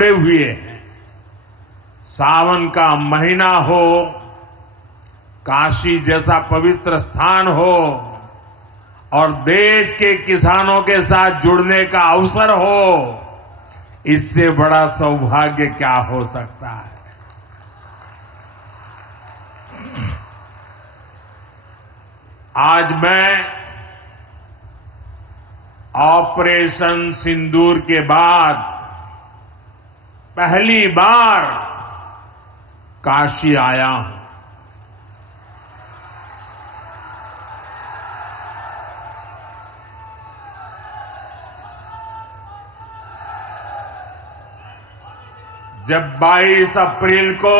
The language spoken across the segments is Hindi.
जुड़े हुए हैं। सावन का महीना हो, काशी जैसा पवित्र स्थान हो और देश के किसानों के साथ जुड़ने का अवसर हो, इससे बड़ा सौभाग्य क्या हो सकता है। आज मैं ऑपरेशन सिंदूर के बाद पहली बार काशी आया हूं। जब 22 अप्रैल को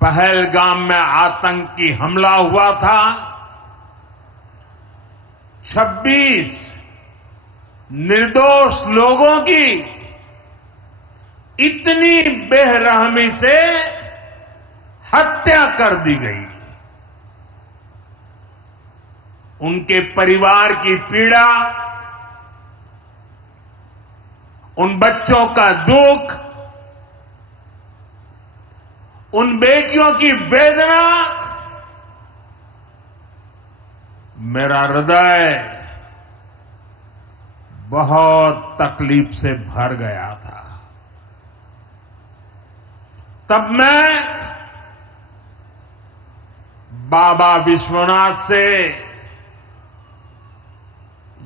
पहलगाम में आतंकी हमला हुआ था, 26 निर्दोष लोगों की इतनी बेरहमी से हत्या कर दी गई। उनके परिवार की पीड़ा, उन बच्चों का दुख, उन बेटियों की वेदना, मेरा हृदय बहुत तकलीफ से भर गया था। तब मैं बाबा विश्वनाथ से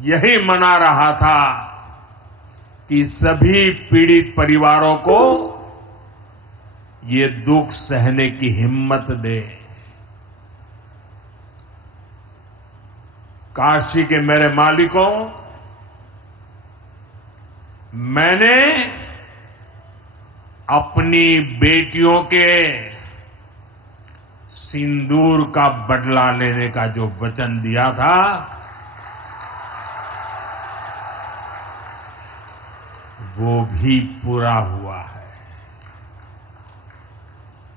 यही मना रहा था कि सभी पीड़ित परिवारों को ये दुख सहने की हिम्मत दे। काशी के मेरे मालिकों, मैंने अपनी बेटियों के सिंदूर का बदला लेने का जो वचन दिया था, वो भी पूरा हुआ है।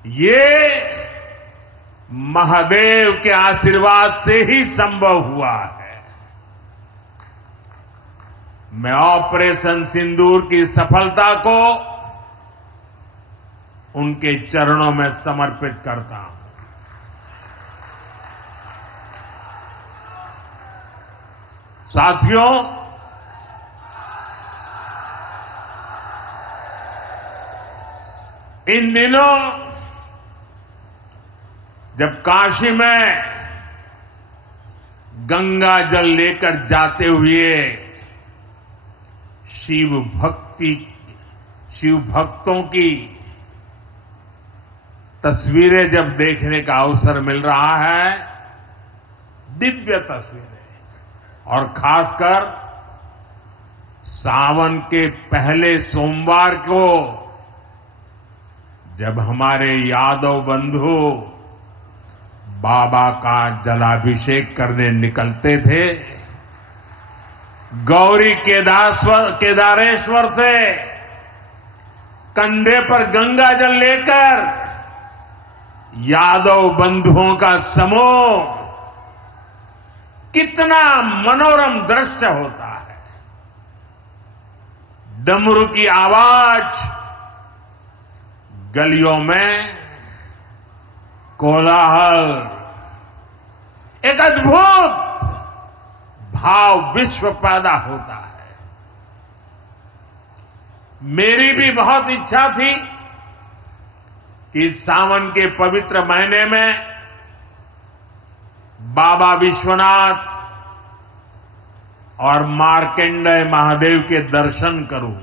ये महादेव के आशीर्वाद से ही संभव हुआ है। मैं ऑपरेशन सिंदूर की सफलता को उनके चरणों में समर्पित करता हूं। साथियों, इन दिनों जब काशी में गंगा जल लेकर जाते हुए शिव भक्तों की तस्वीरें जब देखने का अवसर मिल रहा है, दिव्य तस्वीरें, और खासकर सावन के पहले सोमवार को जब हमारे यादव बंधु बाबा का जलाभिषेक करने निकलते थे, गौरी केदारेश्वर से कंधे पर गंगा जल लेकर यादव बंधुओं का समूह, कितना मनोरम दृश्य होता है। डमरू की आवाज, गलियों में कोलाहल, एक अद्भुत भाव विश्व पैदा होता है। मेरी भी बहुत इच्छा थी कि सावन के पवित्र महीने में बाबा विश्वनाथ और मार्कंडेय महादेव के दर्शन करूं,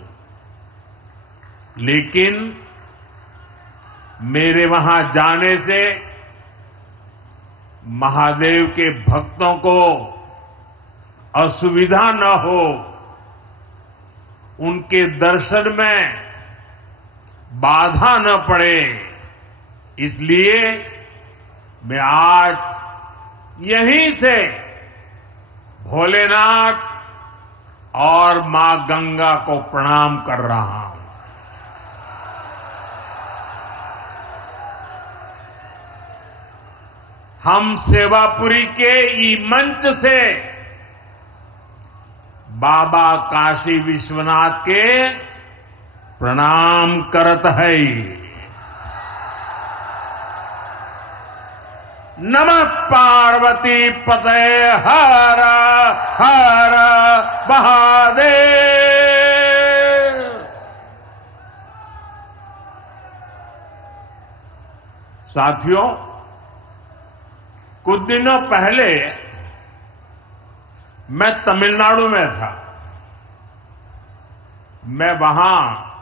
लेकिन मेरे वहां जाने से महादेव के भक्तों को असुविधा न हो, उनके दर्शन में बाधा न पड़े, इसलिए मैं आज यहीं से भोलेनाथ और मां गंगा को प्रणाम कर रहा हूं। हम सेवापुरी के ई मंच से बाबा काशी विश्वनाथ के प्रणाम करत है। नमः पार्वती पते हर हर महादेव। साथियों, कुछ दिनों पहले मैं तमिलनाडु में था। मैं वहां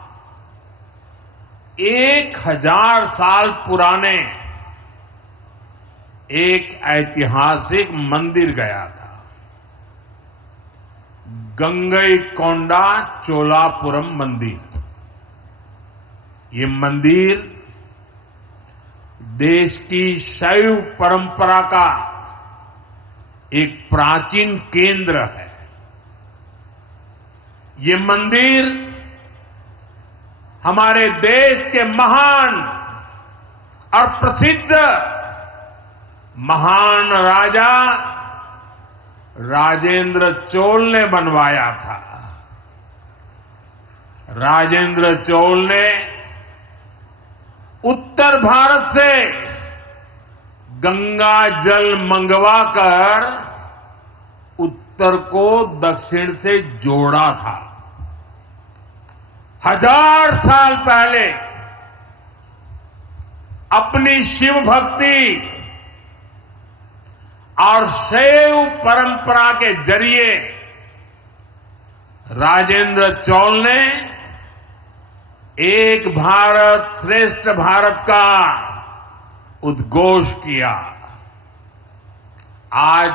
1000 साल पुराने एक ऐतिहासिक मंदिर गया था, गंगईकोंडा चोलापुरम मंदिर। ये मंदिर देश की शैव परंपरा का एक प्राचीन केंद्र है। ये मंदिर हमारे देश के महान और प्रसिद्ध महान राजा राजेंद्र चोल ने बनवाया था। राजेंद्र चोल ने उत्तर भारत से गंगा जल मंगवाकर उत्तर को दक्षिण से जोड़ा था। 1000 साल पहले अपनी शिव भक्ति और शैव परंपरा के जरिए राजेंद्र चोल ने एक भारत श्रेष्ठ भारत का उद्घोष किया। आज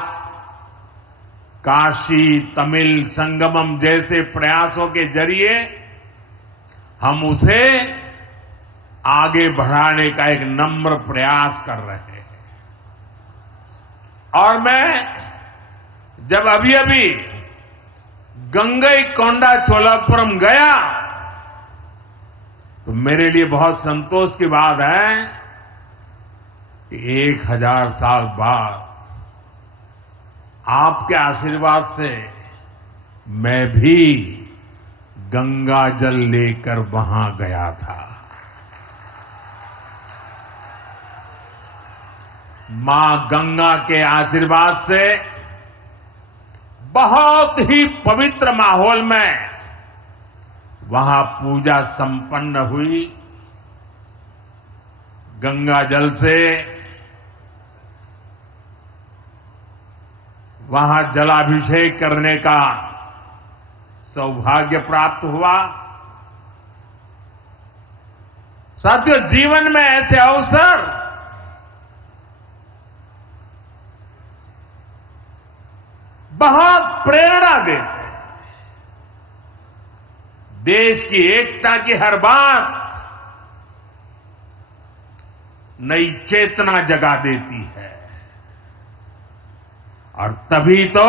काशी तमिल संगमम जैसे प्रयासों के जरिए हम उसे आगे बढ़ाने का एक नम्र प्रयास कर रहे हैं। और मैं जब अभी गंगईकोंडा चोलापुरम गया तो मेरे लिए बहुत संतोष की बात है कि 1000 साल बाद आपके आशीर्वाद से मैं भी गंगा जल लेकर वहां गया था। मां गंगा के आशीर्वाद से बहुत ही पवित्र माहौल में वहां पूजा संपन्न हुई। गंगा जल से वहां जलाभिषेक करने का सौभाग्य प्राप्त हुआ। साथियों, जीवन में ऐसे अवसर बहुत प्रेरणा देते हैं। देश की एकता की हर बात नई चेतना जगा देती है और तभी तो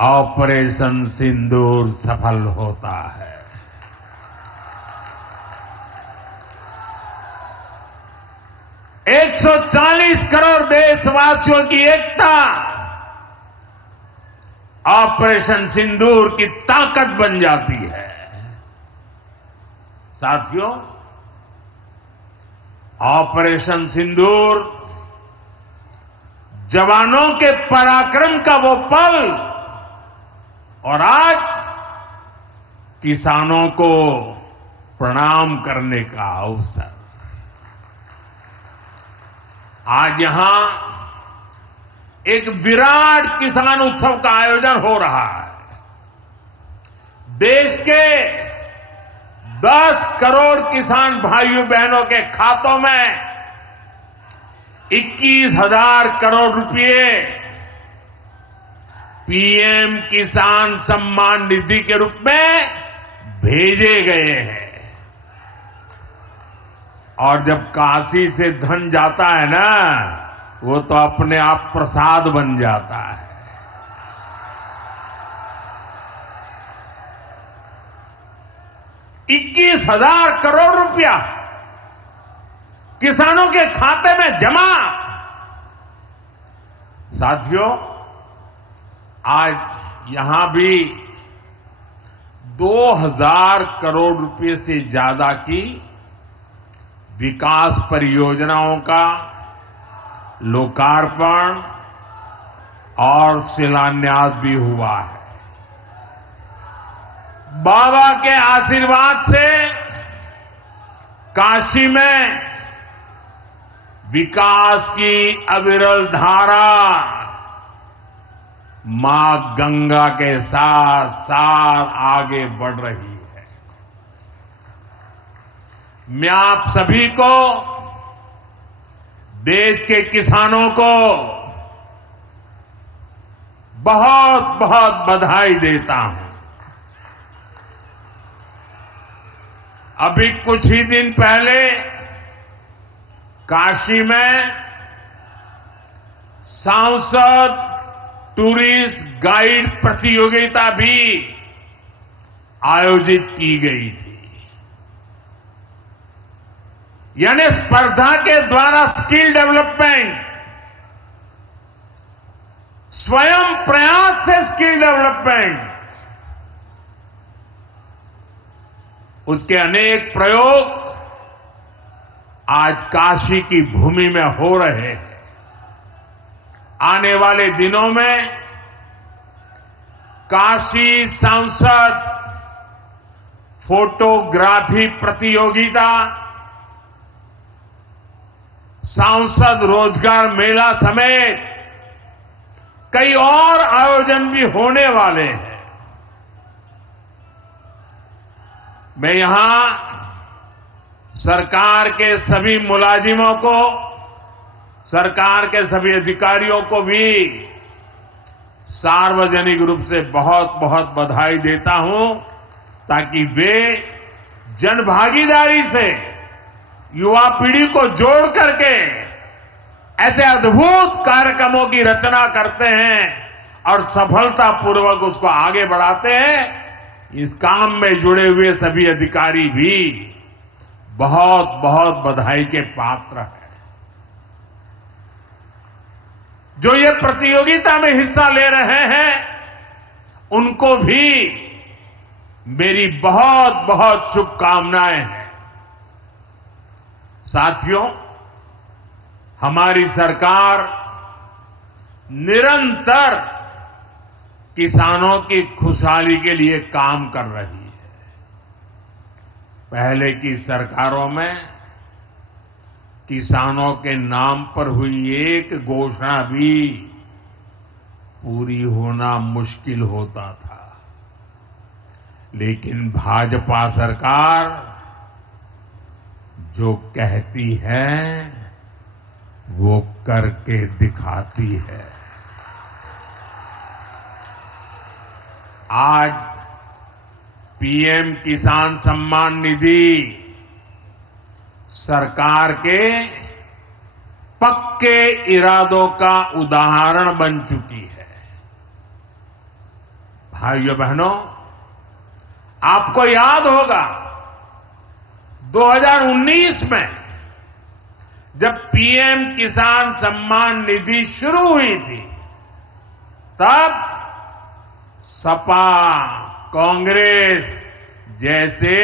ऑपरेशन सिंदूर सफल होता है। एक 140 करोड़ देशवासियों की एकता ऑपरेशन सिंदूर की ताकत बन जाती है। साथियों, ऑपरेशन सिंदूर जवानों के पराक्रम का वो पल और आज किसानों को प्रणाम करने का अवसर। आज यहां एक विराट किसान उत्सव का आयोजन हो रहा है। देश के 10 करोड़ किसान भाइयों बहनों के खातों में 21,000 करोड़ रुपए पीएम किसान सम्मान निधि के रूप में भेजे गए हैं। और जब काशी से धन जाता है ना, वो तो अपने आप प्रसाद बन जाता है। ₹21,000 करोड़ रुपया किसानों के खाते में जमा। साथियों, आज यहां भी 2,000 करोड़ रुपए से ज्यादा की विकास परियोजनाओं का लोकार्पण और शिलान्यास भी हुआ है। बाबा के आशीर्वाद से काशी में विकास की अविरल धारा मां गंगा के साथ साथ आगे बढ़ रही है। मैं आप सभी को, देश के किसानों को बहुत बहुत बधाई देता हूं। अभी कुछ ही दिन पहले काशी में सांसद टूरिस्ट गाइड प्रतियोगिता भी आयोजित की गई थी। यानी स्पर्धा के द्वारा स्किल डेवलपमेंट, स्वयं प्रयास से स्किल डेवलपमेंट, उसके अनेक प्रयोग आज काशी की भूमि में हो रहे हैं। आने वाले दिनों में काशी सांसद फोटोग्राफी प्रतियोगिता, सांसद रोजगार मेला समेत कई और आयोजन भी होने वाले हैं। मैं यहां सरकार के सभी मुलाजिमों को, सरकार के सभी अधिकारियों को भी सार्वजनिक रूप से बहुत बहुत बधाई देता हूं, ताकि वे जनभागीदारी से युवा पीढ़ी को जोड़ करके ऐसे अद्भुत कार्यक्रमों की रचना करते हैं और सफलतापूर्वक उसको आगे बढ़ाते हैं। इस काम में जुड़े हुए सभी अधिकारी भी बहुत बहुत बधाई के पात्र हैं। जो ये प्रतियोगिता में हिस्सा ले रहे हैं, उनको भी मेरी बहुत बहुत शुभकामनाएं हैं। साथियों, हमारी सरकार निरंतर किसानों की खुशहाली के लिए काम कर रही है। पहले की सरकारों में किसानों के नाम पर हुई एक घोषणा भी पूरी होना मुश्किल होता था, लेकिन भाजपा सरकार जो कहती है वो करके दिखाती है। आज पीएम किसान सम्मान निधि सरकार के पक्के इरादों का उदाहरण बन चुकी है। भाइयों बहनों, आपको याद होगा 2019 में जब पीएम किसान सम्मान निधि शुरू हुई थी, तब सपा, कांग्रेस जैसे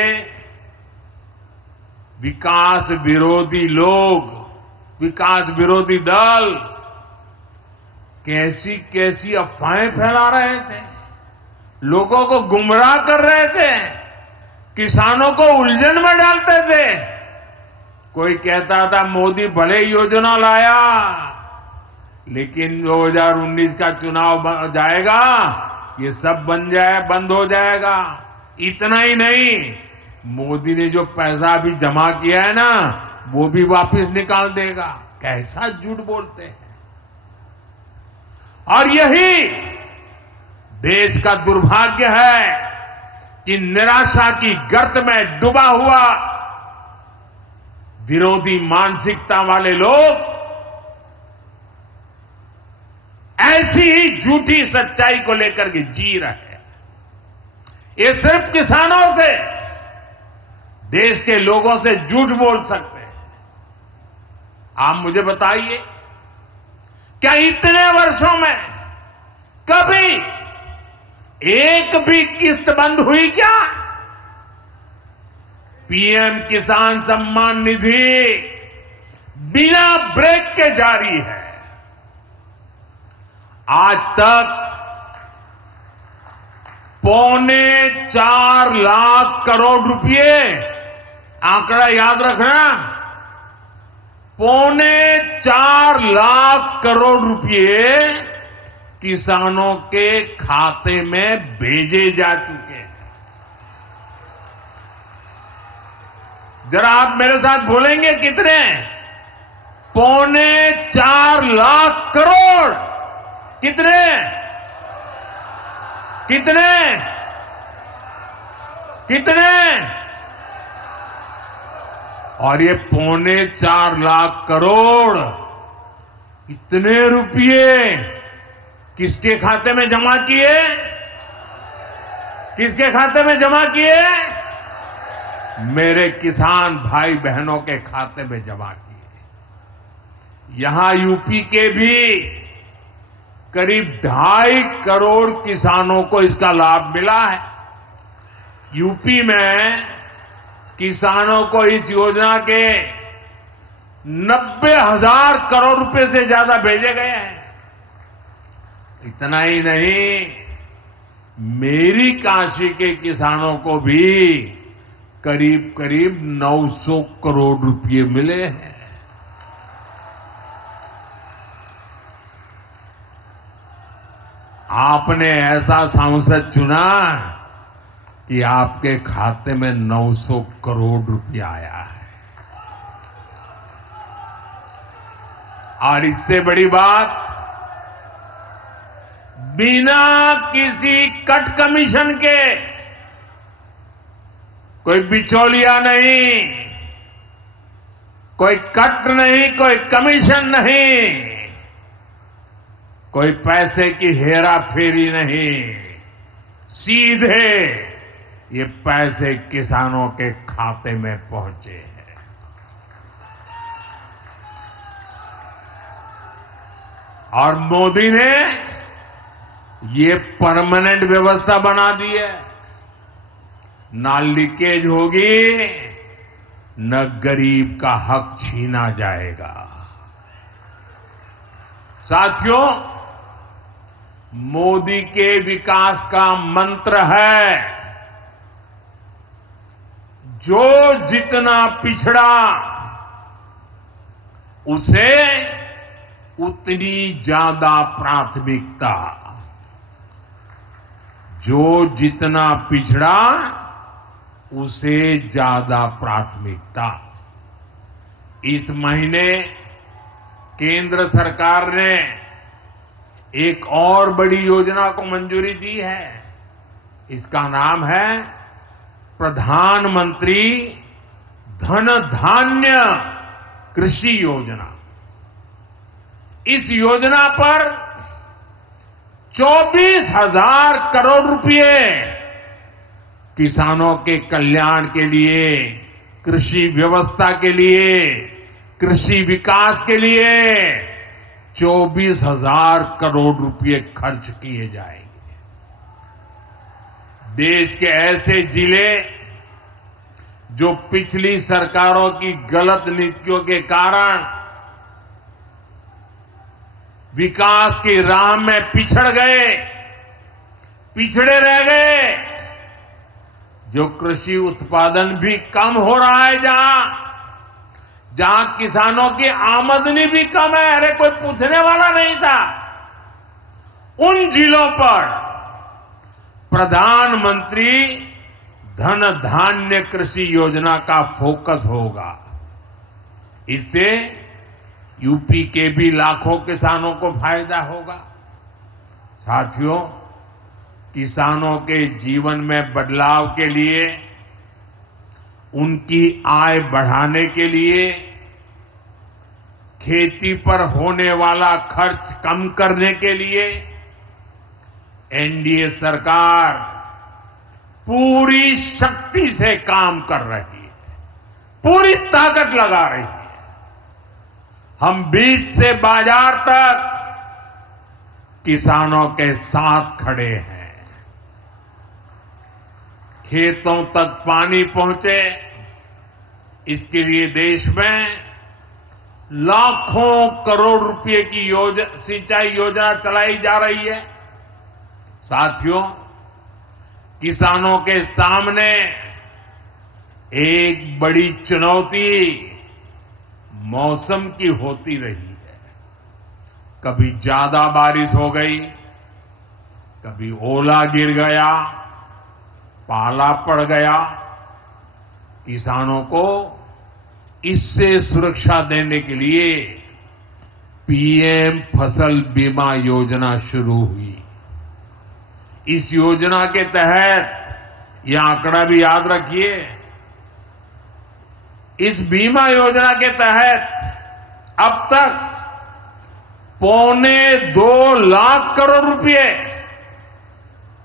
विकास विरोधी लोग, विकास विरोधी दल कैसी कैसी अफवाहें फैला रहे थे, लोगों को गुमराह कर रहे थे, किसानों को उलझन में डालते थे। कोई कहता था मोदी भले योजना लाया, लेकिन 2019 का चुनाव जाएगा, ये सब बंद हो जाएगा। इतना ही नहीं, मोदी ने जो पैसा भी जमा किया है ना, वो भी वापस निकाल देगा। कैसा झूठ बोलते हैं। और यही देश का दुर्भाग्य है कि निराशा की गर्त में डूबा हुआ विरोधी मानसिकता वाले लोग ऐसी ही झूठी सच्चाई को लेकर के जी रहे हैं। ये सिर्फ किसानों से, देश के लोगों से झूठ बोल सकते हैं। आप मुझे बताइए, क्या इतने वर्षों में कभी एक भी किस्त बंद हुई क्या? पीएम किसान सम्मान निधि बिना ब्रेक के जारी है। आज तक 4.25 लाख करोड़ रुपए, आंकड़ा याद रखना, 4.25 लाख करोड़ रुपए किसानों के खाते में भेजे जा चुके हैं। जरा आप मेरे साथ बोलेंगे कितने? 4.25 लाख करोड़। कितने? कितने? कितने? और ये 4.25 लाख करोड़ इतने रुपये किसके खाते में जमा किए? किसके खाते में जमा किए? मेरे किसान भाई बहनों के खाते में जमा किए। यहां यूपी के भी करीब 2.5 करोड़ किसानों को इसका लाभ मिला है। यूपी में किसानों को इस योजना के 90,000 करोड़ रुपए से ज्यादा भेजे गए हैं। इतना ही नहीं, मेरी काशी के किसानों को भी करीब करीब 900 करोड़ रुपए मिले हैं। आपने ऐसा सांसद चुना कि आपके खाते में 900 करोड़ रुपया आया है। और इससे बड़ी बात, बिना किसी कट कमीशन के, कोई बिचौलिया नहीं, कोई कट नहीं, कोई कमीशन नहीं, कोई पैसे की हेरा फेरी नहीं, सीधे ये पैसे किसानों के खाते में पहुंचे हैं। और मोदी ने ये परमानेंट व्यवस्था बना दी है। ना लीकेज होगी, न गरीब का हक छीना जाएगा। साथियों, मोदी के विकास का मंत्र है, जो जितना पिछड़ा उसे उतनी ज्यादा प्राथमिकता। जो जितना पिछड़ा उसे ज्यादा प्राथमिकता। इस महीने केंद्र सरकार ने एक और बड़ी योजना को मंजूरी दी है। इसका नाम है प्रधानमंत्री धन धान्य कृषि योजना। इस योजना पर 24,000 करोड़ रुपए किसानों के कल्याण के लिए, कृषि व्यवस्था के लिए, कृषि विकास के लिए 24,000 करोड़ रुपए खर्च किए जाएंगे। देश के ऐसे जिले जो पिछली सरकारों की गलत नीतियों के कारण विकास की राह में पिछड़ गए, पिछड़े रह गए, जो कृषि उत्पादन भी कम हो रहा है, जहां किसानों की आमदनी भी कम है, अरे कोई पूछने वाला नहीं था, उन जिलों पर प्रधानमंत्री धन धान्य कृषि योजना का फोकस होगा। इससे यूपी के भी लाखों किसानों को फायदा होगा। साथियों, किसानों के जीवन में बदलाव के लिए, उनकी आय बढ़ाने के लिए, खेती पर होने वाला खर्च कम करने के लिए एनडीए सरकार पूरी शक्ति से काम कर रही है, पूरी ताकत लगा रही है। हम बीज से बाजार तक किसानों के साथ खड़े हैं। खेतों तक पानी पहुंचे, इसके लिए देश में लाखों करोड़ रुपए की सिंचाई योजना चलाई जा रही है। साथियों, किसानों के सामने एक बड़ी चुनौती मौसम की होती रही है। कभी ज्यादा बारिश हो गई, कभी ओला गिर गया, पाला पड़ गया। किसानों को इससे सुरक्षा देने के लिए पीएम फसल बीमा योजना शुरू हुई। इस योजना के तहत, यह आंकड़ा भी याद रखिए, इस बीमा योजना के तहत अब तक 2.25 लाख करोड़ रुपए,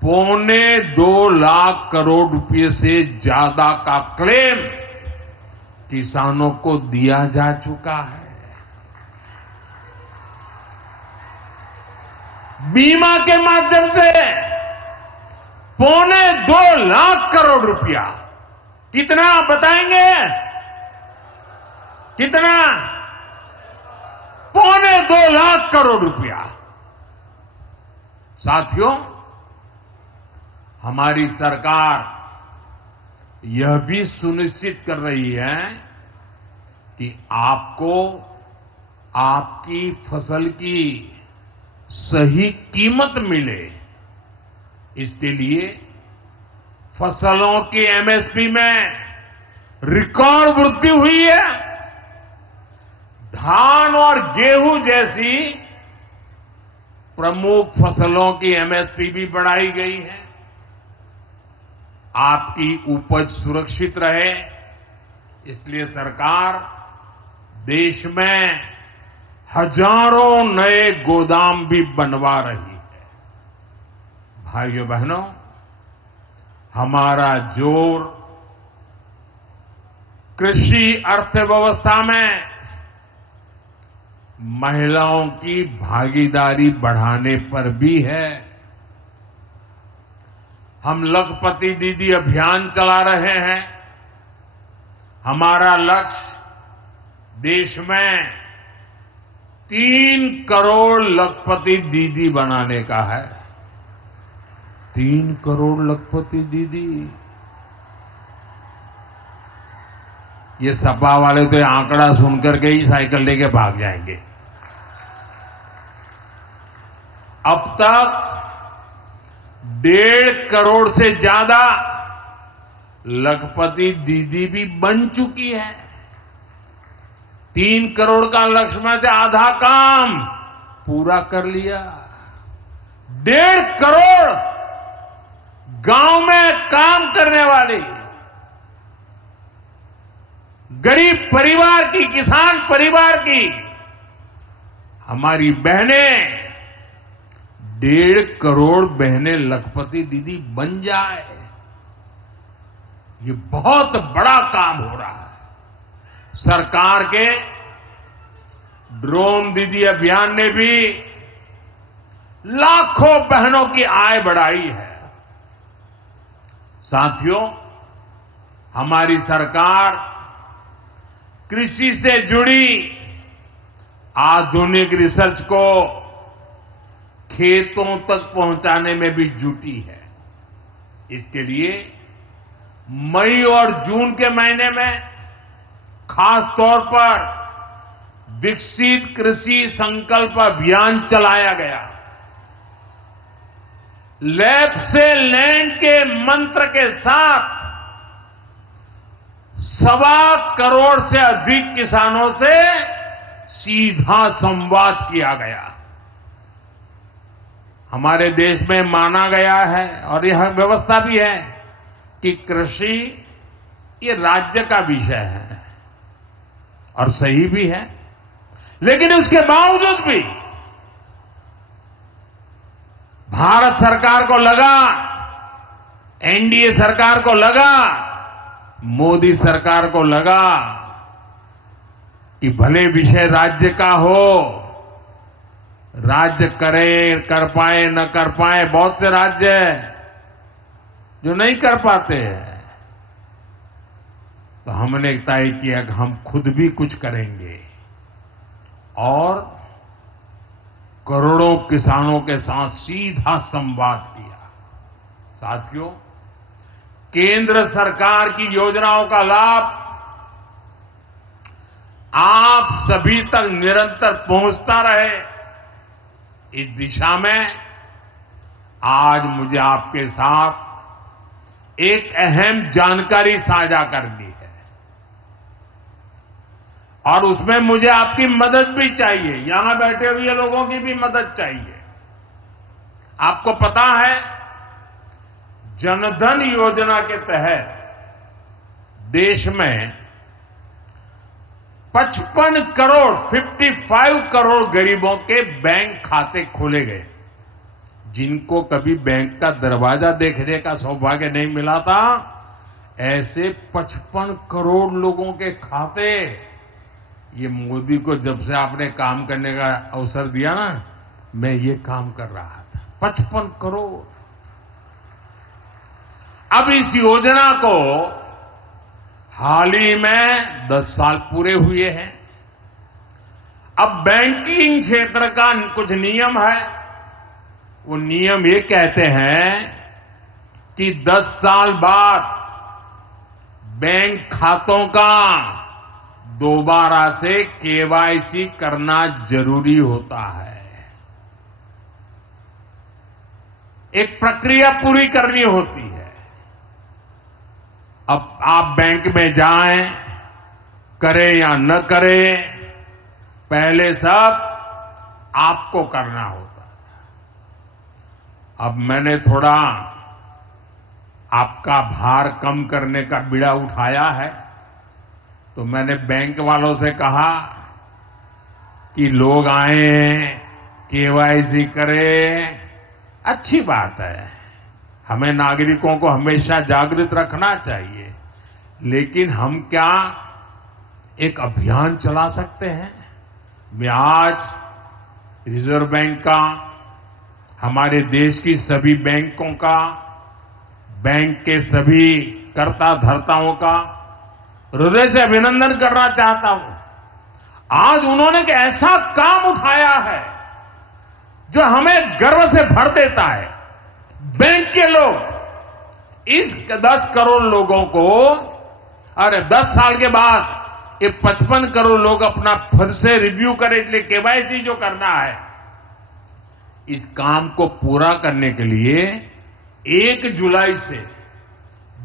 2.25 लाख करोड़ रुपए से ज्यादा का क्लेम किसानों को दिया जा चुका है। बीमा के माध्यम से 2.25 लाख करोड़ रुपया, कितना बताएंगे? कितना? 2.25 लाख करोड़ रुपया। साथियों, हमारी सरकार यह भी सुनिश्चित कर रही है कि आपको आपकी फसल की सही कीमत मिले। इसके लिए फसलों की एमएसपी में रिकॉर्ड वृद्धि हुई है। धान और गेहूं जैसी प्रमुख फसलों की एमएसपी भी बढ़ाई गई है। आपकी उपज सुरक्षित रहे, इसलिए सरकार देश में हजारों नए गोदाम भी बनवा रही है। भाइयों बहनों, हमारा जोर कृषि अर्थव्यवस्था में महिलाओं की भागीदारी बढ़ाने पर भी है। हम लखपति दीदी अभियान चला रहे हैं। हमारा लक्ष्य देश में 3 करोड़ लखपति दीदी बनाने का है। 3 करोड़ लखपति दीदी। ये सपा वाले तो आंकड़ा सुनकर के ही साइकिल लेके भाग जाएंगे। अब तक 1.5 करोड़ से ज्यादा लखपति दीदी भी बन चुकी है। 3 करोड़ का लक्ष्य में से आधा काम पूरा कर लिया। 1.5 करोड़ गांव में काम करने वाली गरीब परिवार की, किसान परिवार की हमारी बहनें, 1.5 करोड़ बहनें लखपति दीदी बन जाए, ये बहुत बड़ा काम हो रहा है। सरकार के ड्रोन दीदी अभियान ने भी लाखों बहनों की आय बढ़ाई है। साथियों, हमारी सरकार कृषि से जुड़ी आधुनिक रिसर्च को खेतों तक पहुंचाने में भी जुटी है। इसके लिए मई और जून के महीने में खास तौर पर विकसित कृषि संकल्प अभियान चलाया गया। लैब से लैंड के मंत्र के साथ 1.25 करोड़ से अधिक किसानों से सीधा संवाद किया गया। हमारे देश में माना गया है और यह व्यवस्था भी है कि कृषि ये राज्य का विषय है और सही भी है, लेकिन उसके बावजूद भी भारत सरकार को लगा, एनडीए सरकार को लगा, मोदी सरकार को लगा कि भले विषय राज्य का हो, राज्य करे, कर पाए न कर पाए, बहुत से राज्य जो नहीं कर पाते हैं, तो हमने तय किया कि हम खुद भी कुछ करेंगे और करोड़ों किसानों के साथ सीधा संवाद किया। साथियों, केंद्र सरकार की योजनाओं का लाभ आप सभी तक निरंतर पहुंचता रहे, इस दिशा में आज मुझे आपके साथ एक अहम जानकारी साझा करनी है और उसमें मुझे आपकी मदद भी चाहिए। यहां बैठे हुए लोगों की भी मदद चाहिए। आपको पता है, जनधन योजना के तहत देश में 55 करोड़ गरीबों के बैंक खाते खोले गए। जिनको कभी बैंक का दरवाजा देखने का सौभाग्य नहीं मिला था, ऐसे 55 करोड़ लोगों के खाते, ये मोदी को जब से आपने काम करने का अवसर दिया ना, मैं ये काम कर रहा था। 55 करोड़। अब इस योजना को हाल ही में 10 साल पूरे हुए हैं। अब बैंकिंग क्षेत्र का कुछ नियम है। वो नियम ये कहते हैं कि 10 साल बाद बैंक खातों का दोबारा से केवाईसी करना जरूरी होता है। एक प्रक्रिया पूरी करनी होती है। अब आप बैंक में जाएं, करें या न करें, पहले सब आपको करना होता था। अब मैंने थोड़ा आपका भार कम करने का बीड़ा उठाया है, तो मैंने बैंक वालों से कहा कि लोग आए, केवाईसी करें, अच्छी बात है, हमें नागरिकों को हमेशा जागृत रखना चाहिए, लेकिन हम क्या एक अभियान चला सकते हैं? मैं आज रिजर्व बैंक का, हमारे देश की सभी बैंकों का, बैंक के सभी कर्ता धर्ताओं का हृदय से अभिनंदन करना चाहता हूं। आज उन्होंने एक ऐसा काम उठाया है जो हमें गर्व से भर देता है। बैंक के लोग इस 10 करोड़ लोगों को, अरे 10 साल के बाद ये 55 करोड़ लोग अपना फिर से रिव्यू करें, इसलिए केवाईसी जो करना है, इस काम को पूरा करने के लिए 1 जुलाई से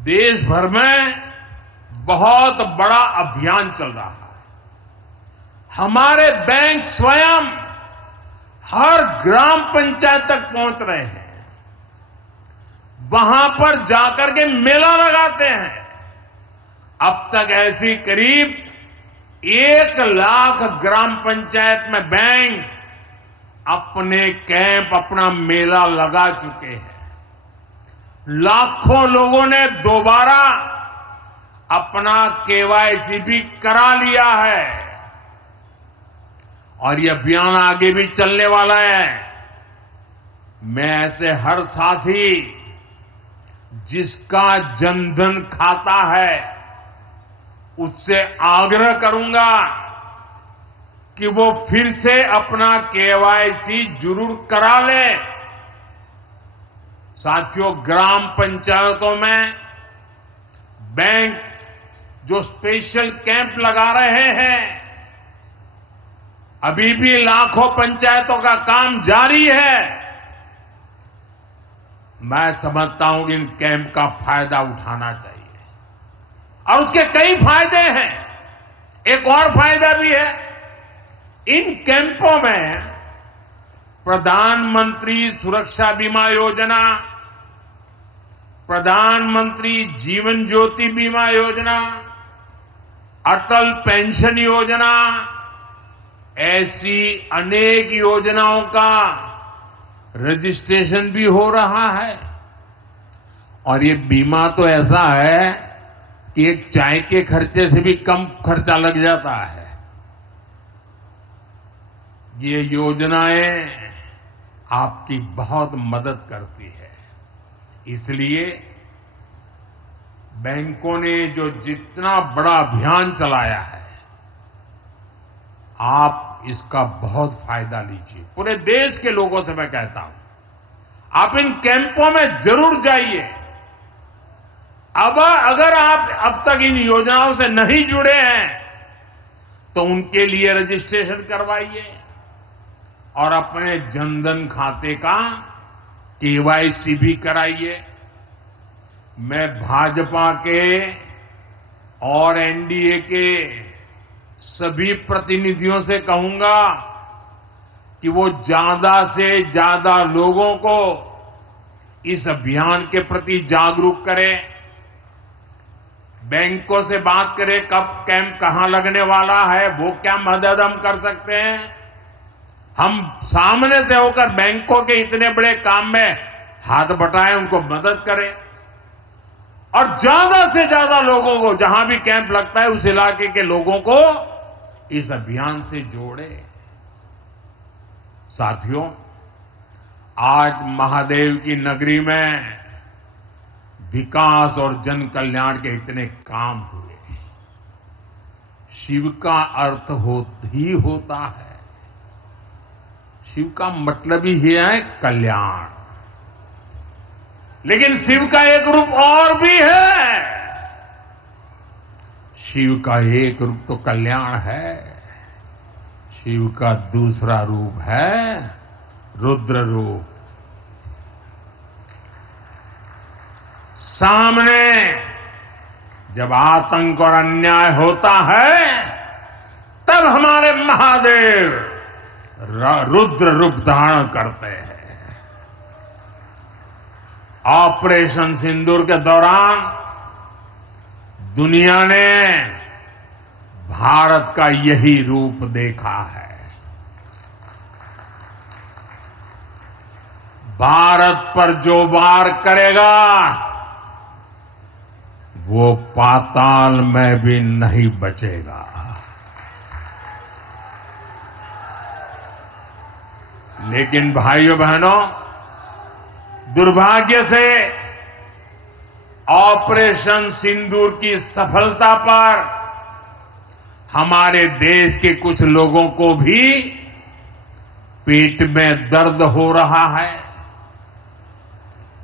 देश भर में बहुत बड़ा अभियान चल रहा है। हमारे बैंक स्वयं हर ग्राम पंचायत तक पहुंच रहे हैं, वहां पर जाकर के मेला लगाते हैं। अब तक ऐसी करीब 1 लाख ग्राम पंचायत में बैंक अपने कैंप, अपना मेला लगा चुके हैं। लाखों लोगों ने दोबारा अपना केवाईसी भी करा लिया है और ये अभियान आगे भी चलने वाला है। मैं ऐसे हर साथी जिसका जनधन खाता है उससे आग्रह करूंगा कि वो फिर से अपना केवाईसी जरूर करा ले। साथियों, ग्राम पंचायतों में बैंक जो स्पेशल कैंप लगा रहे हैं, अभी भी लाखों पंचायतों का काम जारी है। मैं समझता हूं कि इन कैंप का फायदा उठाना चाहिए और उसके कई फायदे हैं। एक और फायदा भी है, इन कैंपों में प्रधानमंत्री सुरक्षा बीमा योजना, प्रधानमंत्री जीवन ज्योति बीमा योजना, अटल पेंशन योजना, ऐसी अनेक योजनाओं का रजिस्ट्रेशन भी हो रहा है। और ये बीमा तो ऐसा है कि एक चाय के खर्चे से भी कम खर्चा लग जाता है। ये योजनाएं आपकी बहुत मदद करती है। इसलिए बैंकों ने जो जितना बड़ा अभियान चलाया है, आप इसका बहुत फायदा लीजिए। पूरे देश के लोगों से मैं कहता हूं, आप इन कैंपों में जरूर जाइए। अब अगर आप अब तक इन योजनाओं से नहीं जुड़े हैं तो उनके लिए रजिस्ट्रेशन करवाइए और अपने जनधन खाते का केवाईसी भी कराइए। मैं भाजपा के और एनडीए के सभी प्रतिनिधियों से कहूंगा कि वो ज्यादा से ज्यादा लोगों को इस अभियान के प्रति जागरूक करें। बैंकों से बात करें कब कैंप कहां लगने वाला है, वो क्या मदद हम कर सकते हैं। हम सामने से होकर बैंकों के इतने बड़े काम में हाथ बटाएं, उनको मदद करें और ज्यादा से ज्यादा लोगों को, जहां भी कैंप लगता है उस इलाके के लोगों को इस अभियान से जोड़े। साथियों, आज महादेव की नगरी में विकास और जन कल्याण के इतने काम हुए। शिव का अर्थ ही होता है, शिव का मतलब ही है कल्याण। लेकिन शिव का एक रूप और भी है। शिव का एक रूप तो कल्याण है, शिव का दूसरा रूप है रुद्र रूप। सामने जब आतंक और अन्याय होता है तब हमारे महादेव रुद्र रूप धारण करते हैं। ऑपरेशन सिंदूर के दौरान दुनिया ने भारत का यही रूप देखा है। भारत पर जो वार करेगा वो पाताल में भी नहीं बचेगा। लेकिन भाइयों बहनों, दुर्भाग्य से ऑपरेशन सिंदूर की सफलता पर हमारे देश के कुछ लोगों को भी पेट में दर्द हो रहा है।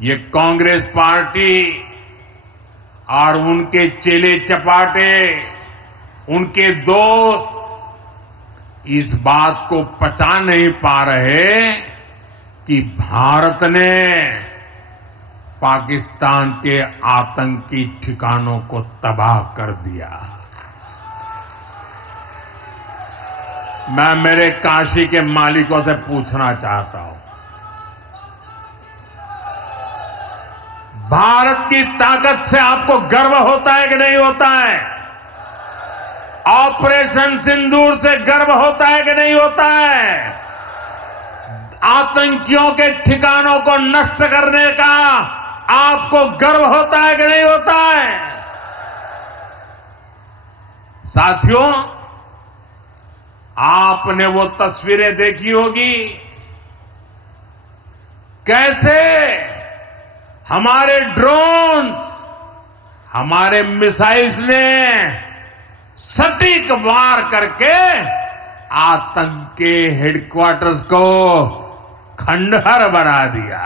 ये कांग्रेस पार्टी और उनके चेले चपाटे, उनके दोस्त इस बात को पचा नहीं पा रहे कि भारत ने पाकिस्तान के आतंकी ठिकानों को तबाह कर दिया। मैं मेरे काशी के मालिकों से पूछना चाहता हूं, भारत की ताकत से आपको गर्व होता है कि नहीं होता है? ऑपरेशन सिंदूर से गर्व होता है कि नहीं होता है? आतंकियों के ठिकानों को नष्ट करने का आपको गर्व होता है कि नहीं होता है? साथियों, आपने वो तस्वीरें देखी होगी कैसे हमारे ड्रोन्स, हमारे मिसाइल्स ने सटीक वार करके आतंक के हेडक्वार्टर्स को खंडहर बना दिया।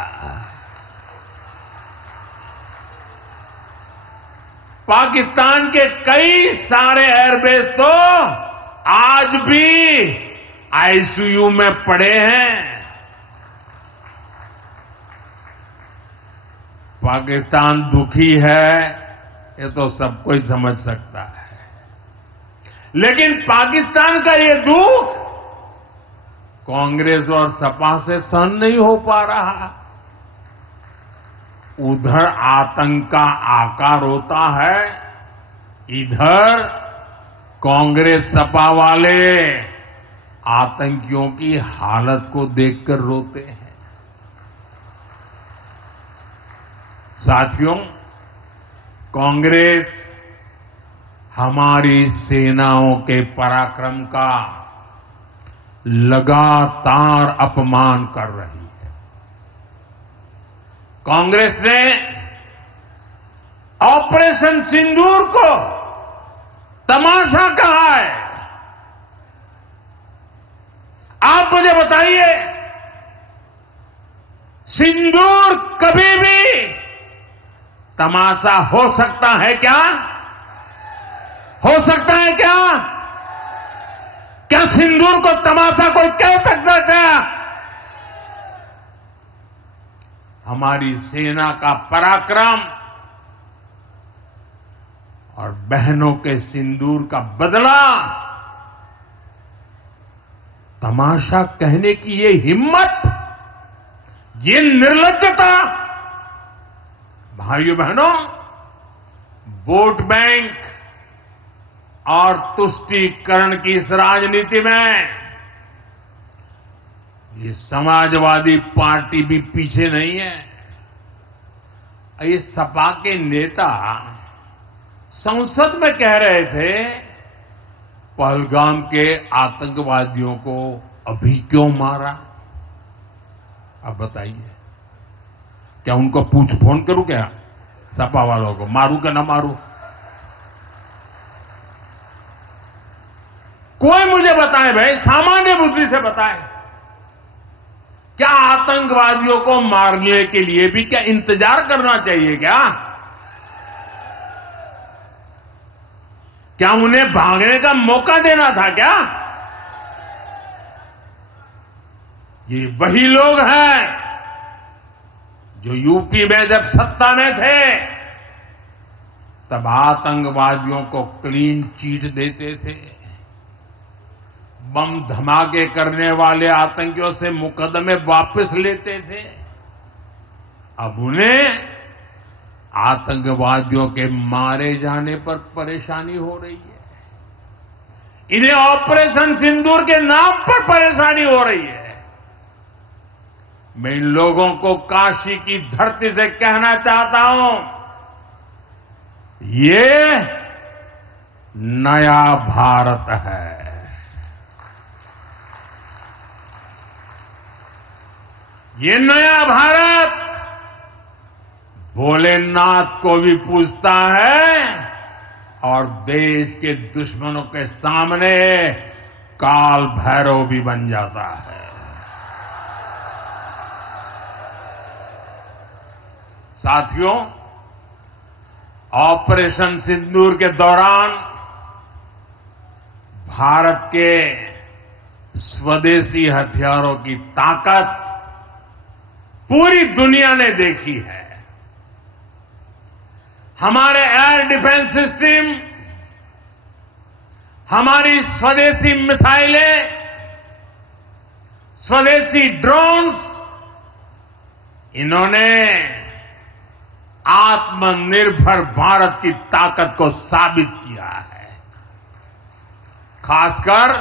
पाकिस्तान के कई सारे एयरबेस तो आज भी आईसीयू में पड़े हैं। पाकिस्तान दुखी है, ये तो सब कोई समझ सकता है। लेकिन पाकिस्तान का ये दुख कांग्रेस और सपा से सहन नहीं हो पा रहा। उधर आतंक का आकार होता है, इधर कांग्रेस सपा वाले आतंकियों की हालत को देखकर रोते हैं। साथियों, कांग्रेस हमारी सेनाओं के पराक्रम का लगातार अपमान कर रही है। कांग्रेस ने ऑपरेशन सिंदूर को तमाशा कहा है। आप मुझे बताइए, सिंदूर कभी भी तमाशा हो सकता है क्या? हो सकता है क्या? क्या सिंदूर को तमाशा कोई कह सकता है क्या? हमारी सेना का पराक्रम और बहनों के सिंदूर का बदला तमाशा कहने की ये हिम्मत, ये निर्लज्जता, भाइयों बहनों, वोट बैंक और तुष्टीकरण की इस राजनीति में ये समाजवादी पार्टी भी पीछे नहीं है। ये सपा के नेता संसद में कह रहे थे, पहलगाम के आतंकवादियों को अभी क्यों मारा? अब बताइए, क्या उनको फोन करूं क्या? सपा वालों को मारूं कि ना मारूं? कोई मुझे बताए भाई, सामान्य बुद्धि से बताए, क्या आतंकवादियों को मारने के लिए भी क्या इंतजार करना चाहिए क्या? क्या उन्हें भागने का मौका देना था क्या? ये वही लोग हैं जो यूपी में जब सत्ता में थे तब आतंकवादियों को क्लीन चिट देते थे, बम धमाके करने वाले आतंकियों से मुकदमे वापस लेते थे। अब उन्हें आतंकवादियों के मारे जाने पर परेशानी हो रही है। इन्हें ऑपरेशन सिंदूर के नाम पर परेशानी हो रही है। मैं इन लोगों को काशी की धरती से कहना चाहता हूं, ये नया भारत है। ये नया भारत भोलेनाथ को भी पूजता है और देश के दुश्मनों के सामने काल भैरव भी बन जाता है। साथियों, ऑपरेशन सिंदूर के दौरान भारत के स्वदेशी हथियारों की ताकत पूरी दुनिया ने देखी है। हमारे एयर डिफेंस सिस्टम, हमारी स्वदेशी मिसाइलें, स्वदेशी ड्रोन्स, इन्होंने आत्मनिर्भर भारत की ताकत को साबित किया है। खासकर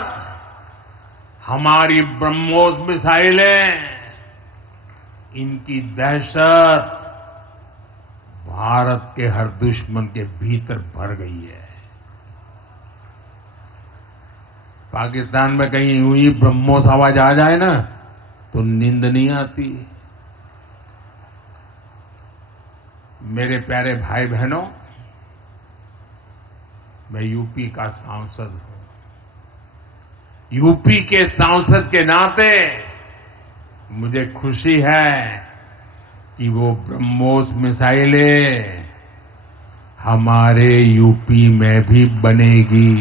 हमारी ब्रह्मोस मिसाइलें, इनकी दहशत भारत के हर दुश्मन के भीतर भर गई है। पाकिस्तान में कहीं यूं ही ब्रह्मोस आवाज आ जाए ना तो नींद नहीं आती। मेरे प्यारे भाई बहनों, मैं यूपी का सांसद हूं। यूपी के सांसद के नाते मुझे खुशी है कि वो ब्रह्मोस मिसाइलें हमारे यूपी में भी बनेगी।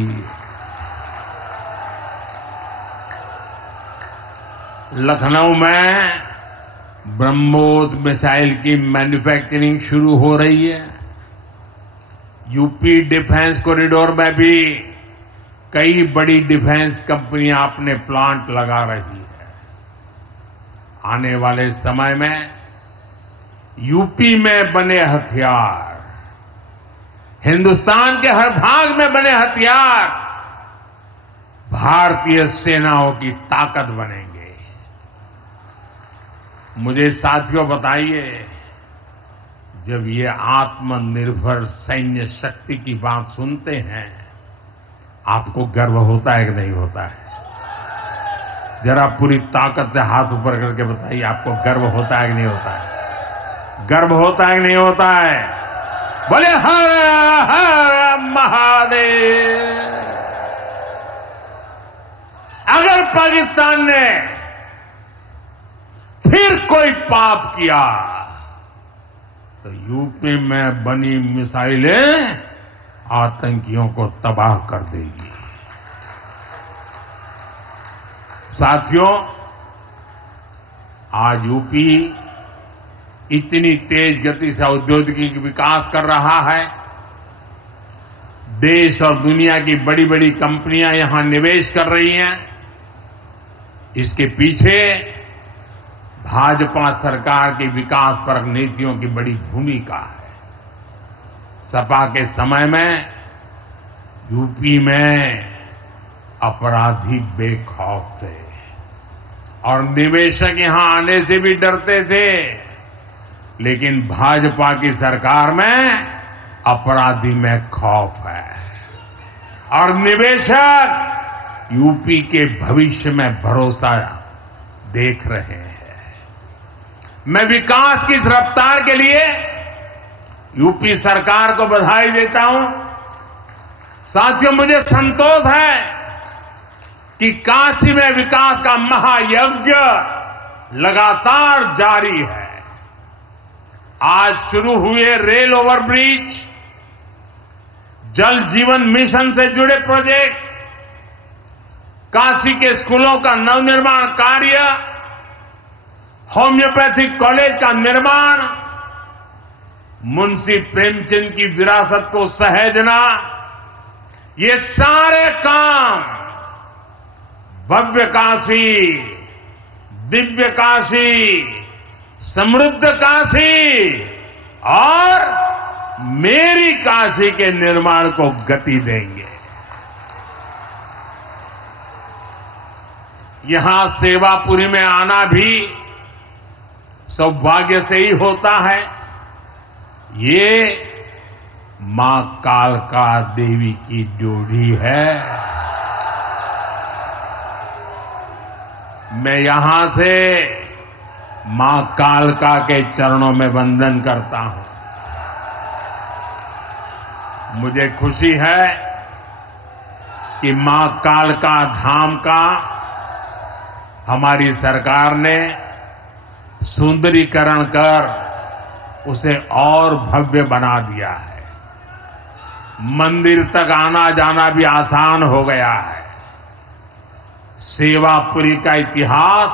लखनऊ में ब्रह्मोस मिसाइल की मैन्युफैक्चरिंग शुरू हो रही है। यूपी डिफेंस कॉरिडोर में भी कई बड़ी डिफेंस कंपनियां अपने प्लांट लगा रही है। आने वाले समय में यूपी में बने हथियार, हिंदुस्तान के हर भाग में बने हथियार भारतीय सेनाओं की ताकत बनेंगे। मुझे साथियों बताइए, जब ये आत्मनिर्भर सैन्य शक्ति की बात सुनते हैं, आपको गर्व होता है कि नहीं होता है? जरा पूरी ताकत से हाथ ऊपर करके बताइए, आपको गर्व होता है कि नहीं होता है? गर्व होता है कि नहीं होता है? बोले हर हर महादेव। अगर पाकिस्तान ने फिर कोई पाप किया तो यूपी में बनी मिसाइलें आतंकियों को तबाह कर देगी। साथियों, आज यूपी इतनी तेज गति से औद्योगिक विकास कर रहा है। देश और दुनिया की बड़ी बड़ी कंपनियां यहां निवेश कर रही हैं। इसके पीछे भाजपा सरकार की विकासपरक नीतियों की बड़ी भूमिका है। सपा के समय में यूपी में अपराधी बेखौफ थे और निवेशक यहां आने से भी डरते थे, लेकिन भाजपा की सरकार में अपराधी में खौफ है और निवेशक यूपी के भविष्य में भरोसा देख रहे हैं। मैं विकास की इस रफ्तार के लिए यूपी सरकार को बधाई देता हूं। साथियों, मुझे संतोष है कि काशी में विकास का महायज्ञ लगातार जारी है। आज शुरू हुए रेल ओवरब्रिज, जल जीवन मिशन से जुड़े प्रोजेक्ट, काशी के स्कूलों का नवनिर्माण कार्य, होम्योपैथिक कॉलेज का निर्माण, मुंशी प्रेमचंद की विरासत को सहेजना, ये सारे काम भव्य काशी, दिव्य काशी, समृद्ध काशी और मेरी काशी के निर्माण को गति देंगे। यहां सेवापुरी में आना भी सौभाग्य से ही होता है। ये मां कालका देवी की ड्योढ़ी है। मैं यहां से मां कालका के चरणों में वंदन करता हूं। मुझे खुशी है कि मां कालका धाम का हमारी सरकार ने सुंदरीकरण कर उसे और भव्य बना दिया है। मंदिर तक आना जाना भी आसान हो गया है। सेवापुरी का इतिहास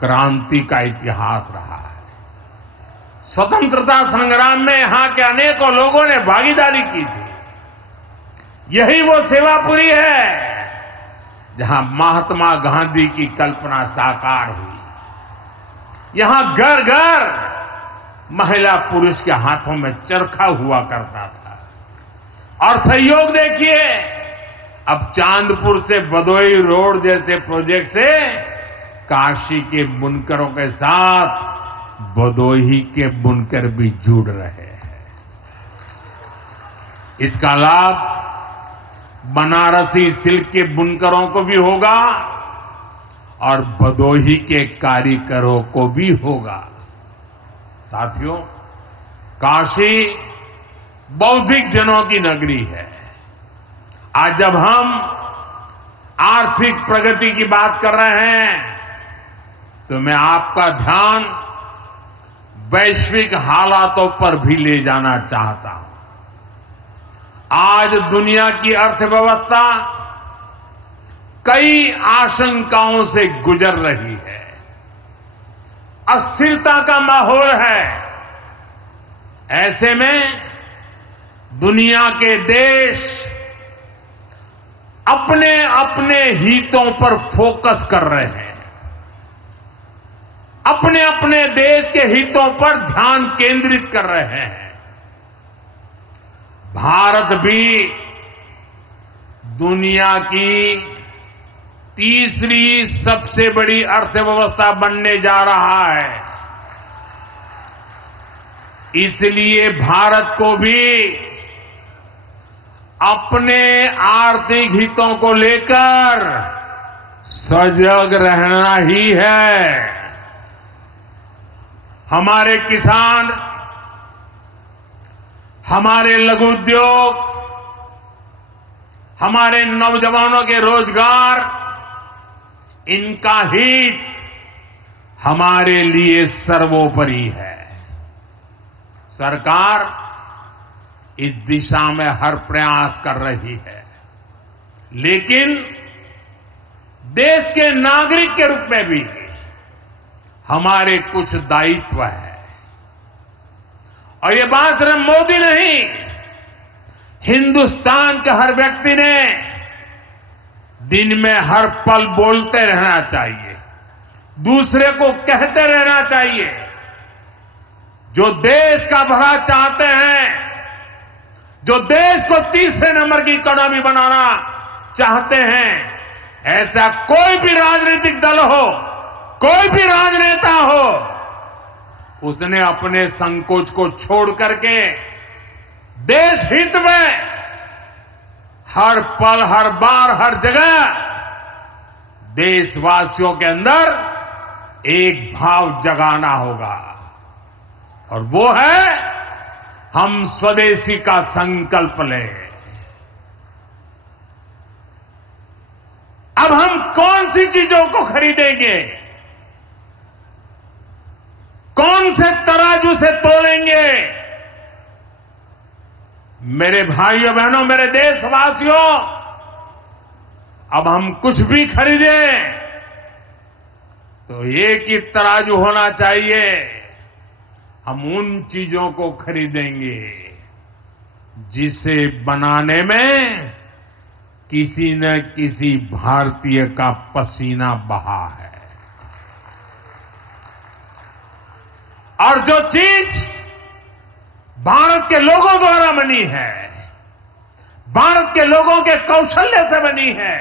क्रांति का इतिहास रहा है। स्वतंत्रता संग्राम में यहां के अनेकों लोगों ने भागीदारी की थी। यही वो सेवापुरी है जहां महात्मा गांधी की कल्पना साकार हुई। यहां घर घर महिला पुरुष के हाथों में चरखा हुआ करता था। और सहयोग देखिए, अब चांदपुर से भदोही रोड जैसे प्रोजेक्ट से काशी के बुनकरों के साथ भदोही के बुनकर भी जुड़ रहे हैं। इसका लाभ बनारसी सिल्क के बुनकरों को भी होगा और भदोही के कारीगरों को भी होगा। साथियों, काशी बौद्धिक जनों की नगरी है। आज जब हम आर्थिक प्रगति की बात कर रहे हैं तो मैं आपका ध्यान वैश्विक हालातों पर भी ले जाना चाहता हूं। आज दुनिया की अर्थव्यवस्था कई आशंकाओं से गुजर रही है। अस्थिरता का माहौल है। ऐसे में दुनिया के देश अपने अपने हितों पर फोकस कर रहे हैं। अपने अपने देश के हितों पर ध्यान केंद्रित कर रहे हैं। भारत भी दुनिया की तीसरी सबसे बड़ी अर्थव्यवस्था बनने जा रहा है। इसलिए भारत को भी अपने आर्थिक हितों को लेकर सजग रहना ही है। हमारे किसान, हमारे लघु उद्योग, हमारे नौजवानों के रोजगार, इनका हित हमारे लिए सर्वोपरि है। सरकार इस दिशा में हर प्रयास कर रही है, लेकिन देश के नागरिक के रूप में भी हमारे कुछ दायित्व है। और ये बात सिर्फ मोदी नहीं, हिंदुस्तान के हर व्यक्ति ने दिन में हर पल बोलते रहना चाहिए, दूसरे को कहते रहना चाहिए। जो देश का भला चाहते हैं, जो देश को तीसरे नंबर की इकोनॉमी बनाना चाहते हैं, ऐसा कोई भी राजनीतिक दल हो, कोई भी राजनेता हो, उसने अपने संकोच को छोड़ करके देश हित में हर पल, हर बार, हर जगह देशवासियों के अंदर एक भाव जगाना होगा, और वो है हम स्वदेशी का संकल्प लें। अब हम कौन सी चीजों को खरीदेंगे, कौन से तराजू से तोलेंगे? मेरे भाइयों बहनों, मेरे देशवासियों, अब हम कुछ भी खरीदें तो एक ही तराजू होना चाहिए। हम उन चीजों को खरीदेंगे जिसे बनाने में किसी न किसी भारतीय का पसीना बहा है, और जो चीज भारत के लोगों द्वारा बनी है, भारत के लोगों के कौशल्य से बनी है,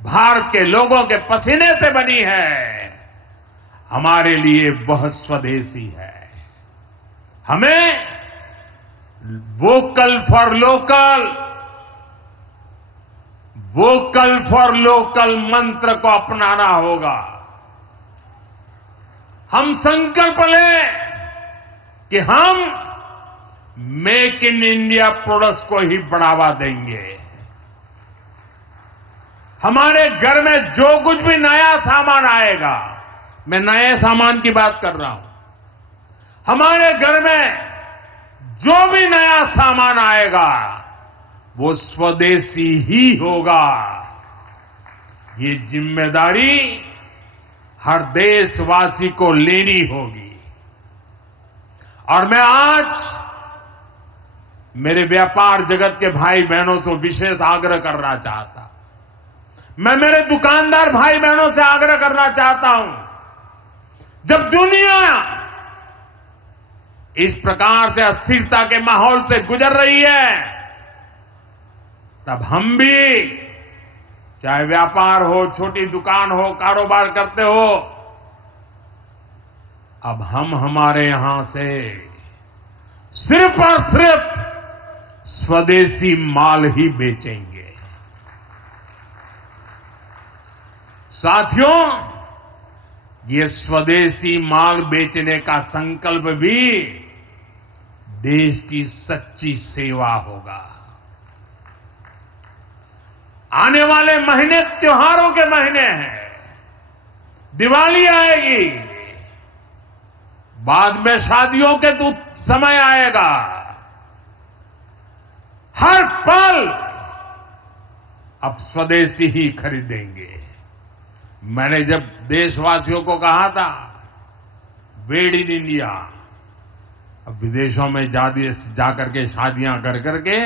भारत के लोगों के पसीने से बनी है, हमारे लिए बहुत स्वदेशी है। हमें vocal for local, vocal for local मंत्र को अपनाना होगा। हम संकल्प लें कि हम मेक इन इंडिया प्रोडक्ट्स को ही बढ़ावा देंगे। हमारे घर में जो कुछ भी नया सामान आएगा, मैं नए सामान की बात कर रहा हूं, हमारे घर में जो भी नया सामान आएगा वो स्वदेशी ही होगा। ये जिम्मेदारी हर देशवासी को लेनी होगी। और मैं आज मेरे व्यापार जगत के भाई बहनों से विशेष आग्रह करना चाहता, मैं मेरे दुकानदार भाई बहनों से आग्रह करना चाहता हूं, जब दुनिया इस प्रकार से अस्थिरता के माहौल से गुजर रही है, तब हम भी, चाहे व्यापार हो, छोटी दुकान हो, कारोबार करते हो, अब हम हमारे यहां से सिर्फ और सिर्फ स्वदेशी माल ही बेचेंगे। साथियों, ये स्वदेशी माल बेचने का संकल्प भी देश की सच्ची सेवा होगा। आने वाले महीने त्योहारों के महीने हैं, दिवाली आएगी, बाद में शादियों के तो समय आएगा। हर पल अब स्वदेशी ही खरीदेंगे। मैंने जब देशवासियों को कहा था मेड इन इंडिया, अब विदेशों में जाकर के शादियां कर करके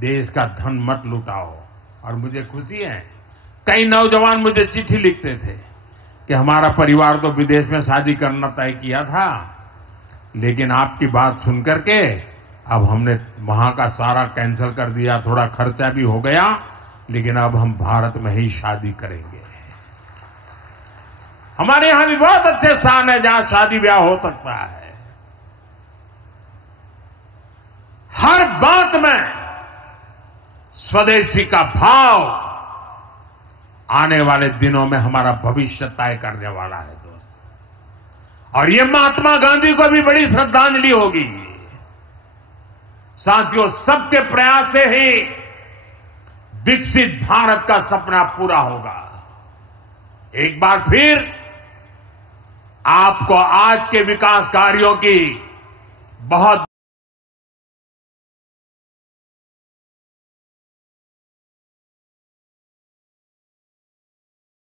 देश का धन मत लुटाओ। और मुझे खुशी है, कई नौजवान मुझे चिट्ठी लिखते थे कि हमारा परिवार तो विदेश में शादी करना तय किया था, लेकिन आपकी बात सुन करके अब हमने वहां का सारा कैंसिल कर दिया, थोड़ा खर्चा भी हो गया, लेकिन अब हम भारत में ही शादी करेंगे। हमारे यहां भी बहुत अच्छे स्थान है जहां शादी ब्याह हो सकता है। हर बात में स्वदेशी का भाव आने वाले दिनों में हमारा भविष्य तय करने वाला है दोस्तों। और ये महात्मा गांधी को भी बड़ी श्रद्धांजलि होगी। साथियों, सबके प्रयास से ही विकसित भारत का सपना पूरा होगा। एक बार फिर आपको आज के विकास कार्यों की बहुत